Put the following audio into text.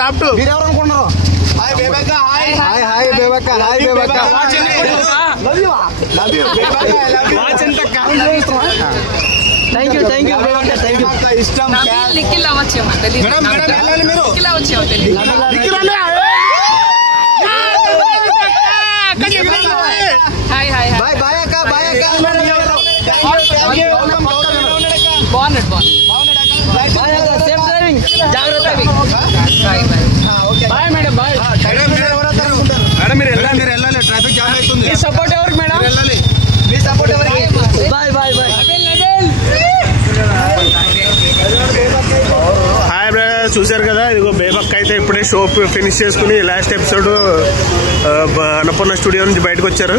Top two మీరు ఎవరు అనుకుంటున్నారు? Hi Bebakka, hi Bebakka, hi Bebakka. Thank you ఇష్టం. నిఖిల్ అవ్వచ్చేమో తెలియదు. నిఖిల్ అవ్వచ్చేమో తెలియదు. హాయ్ హాయ్ బాయ్ బాయ్ అక్క, బాయ్ అక్క. బాగున్నాడు సేఫ్ డ్రైవింగ్, జాగ్రత్త. Bye bye. Bye madam, bye. Madam మీరు వెళ్ళాలి, ట్రాఫిక్ జామ్ అవుతుంది. మీ సపోర్ట్ ఎవరికి మేడం? వెళ్ళాలి. మీ సపోర్ట్ ఎవరికి? Bye bye bye. Hi brother, చూశారు కదా, ఇదిగో బేబక్క అయితే ఇప్పుడే షో ఫినిష్ చేసుకుని లాస్ట్ ఎపిసోడ్ అన్నపూర్ణ స్టూడియో నుంచి బయటకు వచ్చారు.